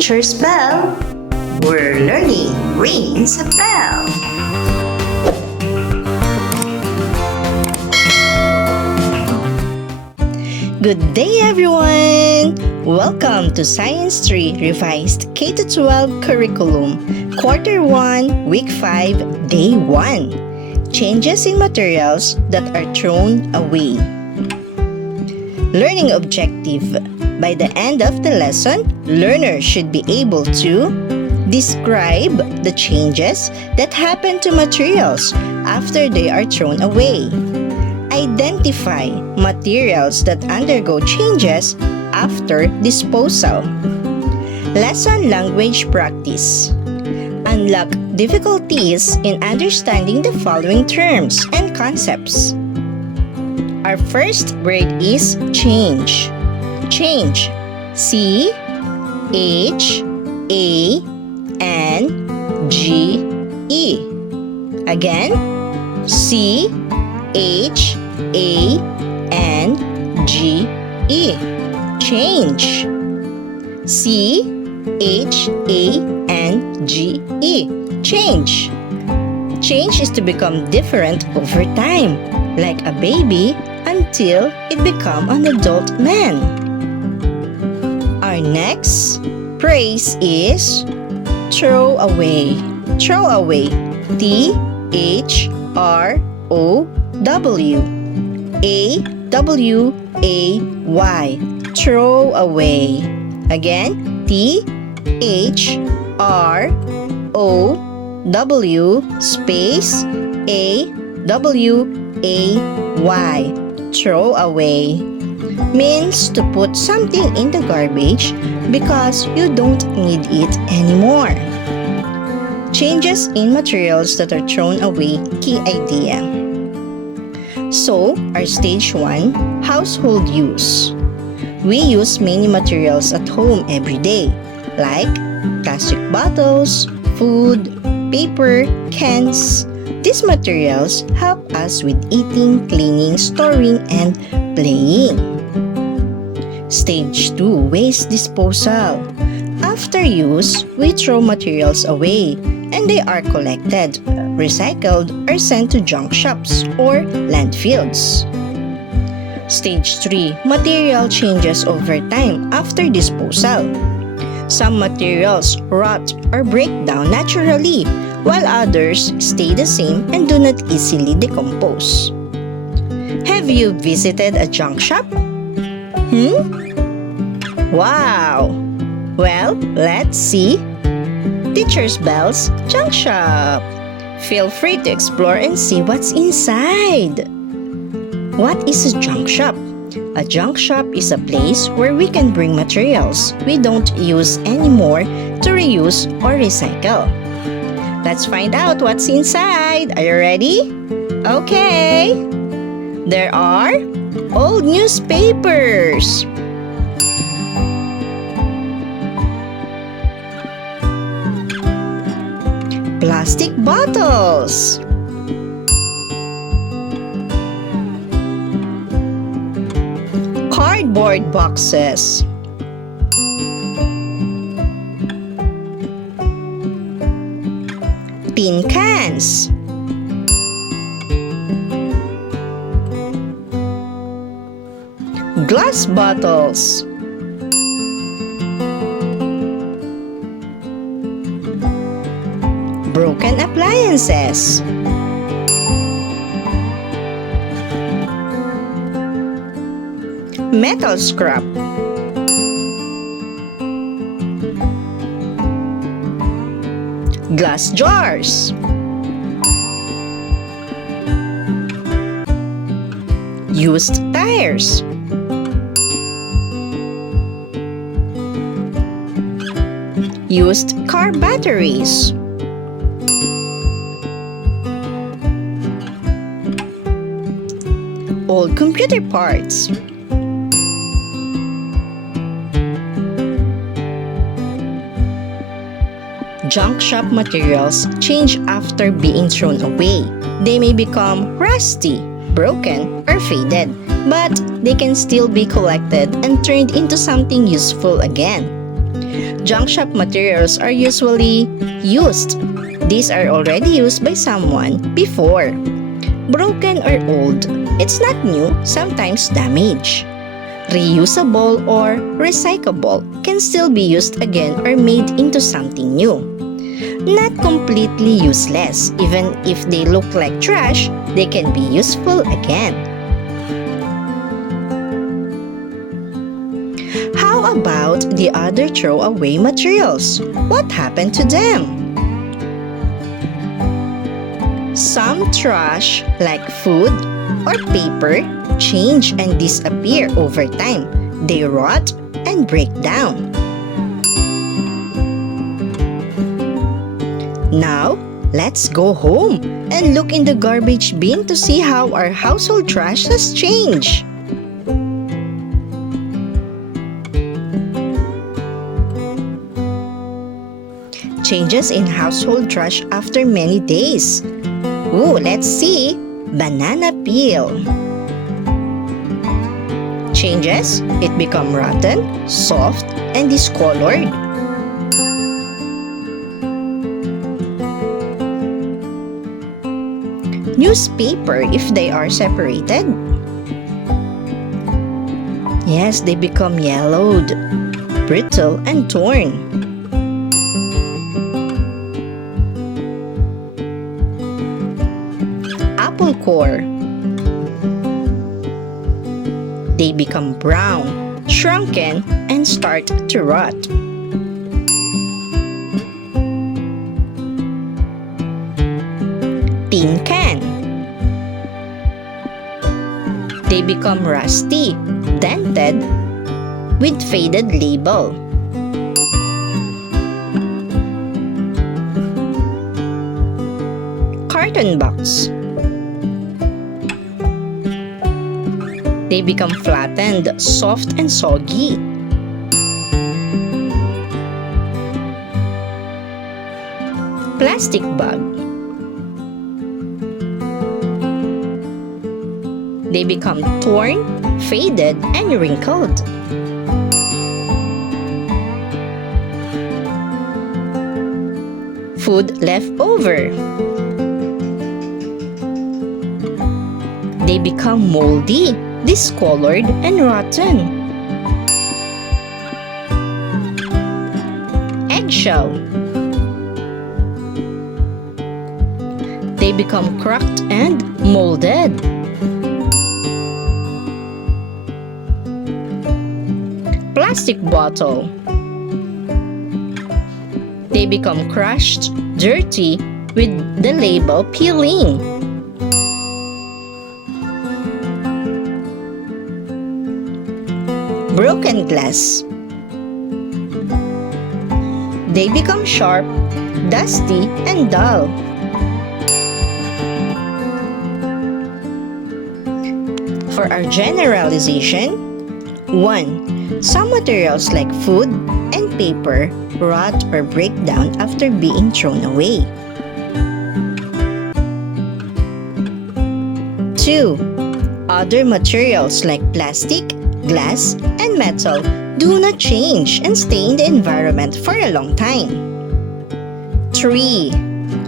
Teacher's Bell. We're learning rings a bell. Good day, everyone! Welcome to Science 3 Revised K-12 Curriculum, Quarter 1, Week 5, Day 1. Changes in materials that are thrown away. Learning objective. By the end of the lesson, learners should be able to describe the changes that happen to materials after they are thrown away. Identify materials that undergo changes after disposal. Lesson language practice. Unlock difficulties in understanding the following terms and concepts. Our first word is change. Change. C H A N G E. Again, C H A N G E. Change. C H A N G E. Change. Change is to become different over time, like a baby until it become an adult man. Our next phrase is throw away. Throw away. T-H-R-O-W-A-W-A-Y. Throw away. Again, T-H-R-O-W space A-W-A-Y. Throw away means to put something in the garbage because you don't need it anymore. Changes in materials that are thrown away, key idea. So, our stage 1, household use. We use many materials at home every day, like plastic bottles, food, paper, cans. These materials help us with eating, cleaning, storing, and playing. Stage 2, waste disposal. After use, we throw materials away and they are collected, recycled, or sent to junk shops or landfills. Stage 3, material changes over time after disposal. Some materials rot or break down naturally, while others stay the same and do not easily decompose. Have you visited a junk shop? Wow! Well, let's see Teacher's Bell's Junk Shop. Feel free to explore and see what's inside. What is a junk shop? A junk shop is a place where we can bring materials we don't use anymore to reuse or recycle. Let's find out what's inside. Are you ready? Okay! There are old newspapers, plastic bottles, cardboard boxes, tin cans, glass bottles, broken appliances, metal scrap, glass jars, used tires, used car batteries, old computer parts, junk shop materials change after being thrown away. They may become rusty, broken, or faded, but they can still be collected and turned into something useful again. Junk shop materials are usually used. These are already used by someone before. Broken or old, it's not new, sometimes damaged. Reusable or recyclable can still be used again or made into something new. Not completely useless, even if they look like trash, they can be useful again. How about the other throwaway materials? What happened to them? Some trash, like food or paper, change and disappear over time. They rot and break down. Now, let's go home and look in the garbage bin to see how our household trash has changed. Changes in household trash after many days. Ooh, let's see. Banana peel. Changes, it become rotten, soft, and discolored. Newspaper, if they are separated. Yes, they become yellowed, brittle, and torn. Apple core. They become brown, shrunken, and start to rot. Tin can. They become rusty, dented, with faded label. Carton box. They become flattened, soft, and soggy. Plastic bag. They become torn, faded, and wrinkled. Food leftover. They become moldy, discolored, and rotten. Eggshell. They become cracked and molded. Plastic bottle. They become crushed, dirty, with the label peeling. Broken glass. They become sharp, dusty, and dull. For our generalization, 1. Some materials like food and paper rot or break down after being thrown away. 2. Other materials like plastic, glass, and metal do not change and stay in the environment for a long time. 3.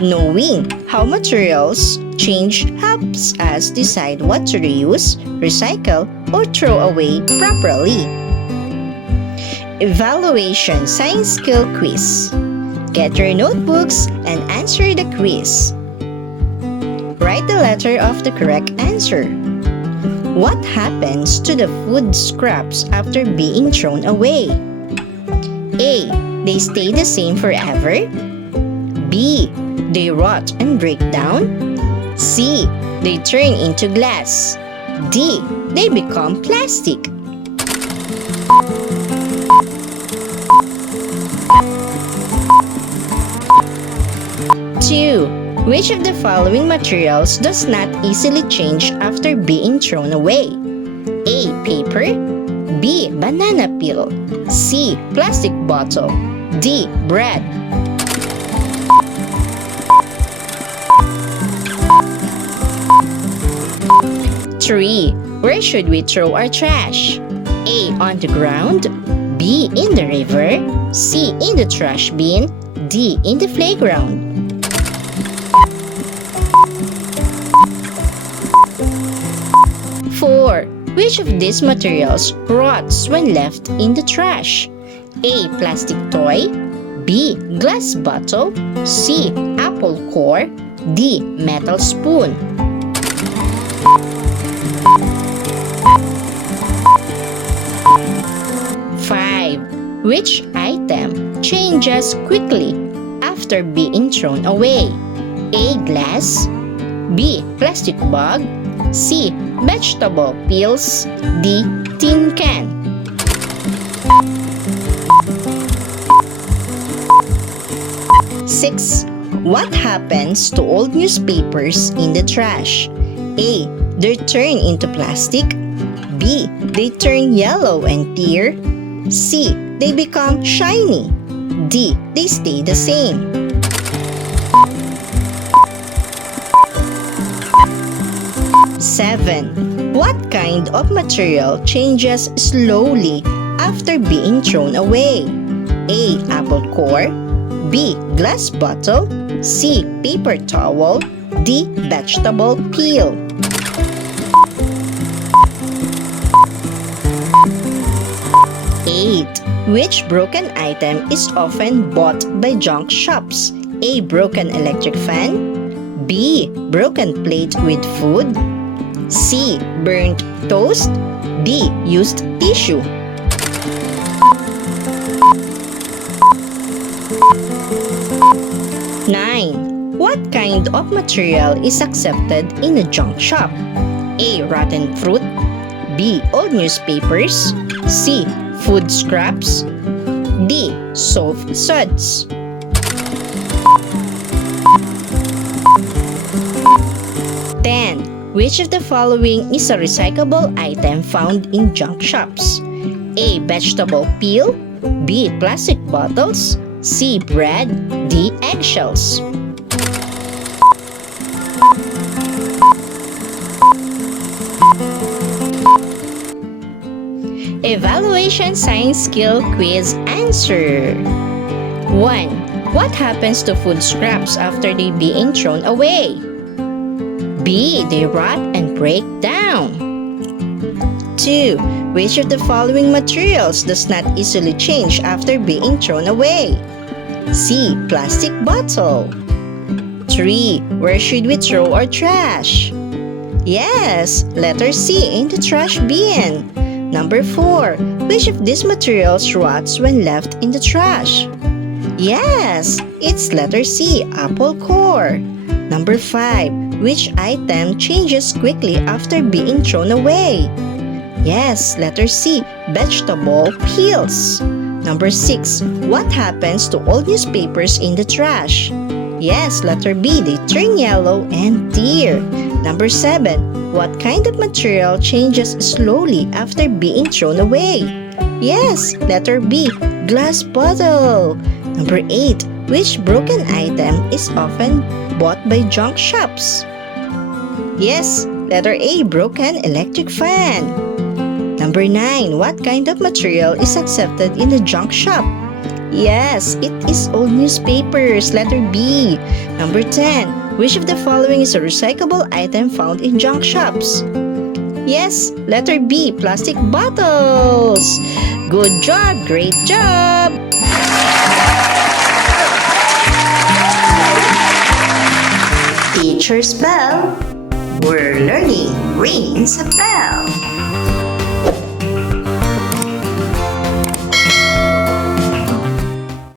Knowing how materials change helps us decide what to reuse, recycle, or throw away properly. Evaluation Science Skill Quiz. Get your notebooks and answer the quiz. Write the letter of the correct answer. What happens to the food scraps after being thrown away? A. They stay the same forever. B. They rot and break down. C. They turn into glass. D. They become plastic. Two. Which of the following materials does not easily change after being thrown away? A. Paper. B. Banana peel. C. Plastic bottle. D. Bread. 3. Where should we throw our trash? A. On the ground. B. B. In the river, C. In the trash bin, D. In the playground. Four. Which of these materials rots when left in the trash? A. Plastic toy, B. Glass bottle, C. Apple core, D. Metal spoon. Five. Which item changes quickly after being thrown away? A. Glass, B. Plastic bag, C. Vegetable peels, D. Tin can. Six. What happens to old newspapers in the trash? A. They turn into plastic, B. They turn yellow and tear, C. They become shiny, D. They stay the same. Seven. What kind of material changes slowly after being thrown away? A. Apple core, B. Glass bottle, C. Paper towel, D. Vegetable peel. Eight. Which broken item is often bought by junk shops? A. Broken electric fan, B. Broken plate with food, C. Burnt toast, D. Used tissue. Nine. What kind of material is accepted in a junk shop? A. Rotten fruit, B. Old newspapers, C. Food scraps, D. Soft suds. 10. Which of the following is a recyclable item found in junk shops? A. Vegetable peel, B. Plastic bottles, C. Bread, D. Eggshells. Evaluation Science Skill Quiz Answer. 1. What happens to food scraps after they being thrown away? B. They rot and break down. 2. Which of the following materials does not easily change after being thrown away? C. Plastic bottle. 3. Where should we throw our trash? Yes, letter C, in the trash bin. Number 4. Which of these materials rots when left in the trash? Yes, it's letter C, apple core. Number 5. Which item changes quickly after being thrown away? Yes, letter C, vegetable peels. Number 6. What happens to old newspapers in the trash? Yes, letter B, they turn yellow and tear. Number 7. What kind of material changes slowly after being thrown away? Yes, letter B, glass bottle. Number 8. Which broken item is often bought by junk shops? Yes, letter A, broken electric fan. Number 9. What kind of material is accepted in a junk shop? Yes, it is old newspapers, letter B. Number 10. Which of the following is a recyclable item found in junk shops? Yes, letter B, plastic bottles. Good job, great job! Teacher's bell. We're learning rings a bell.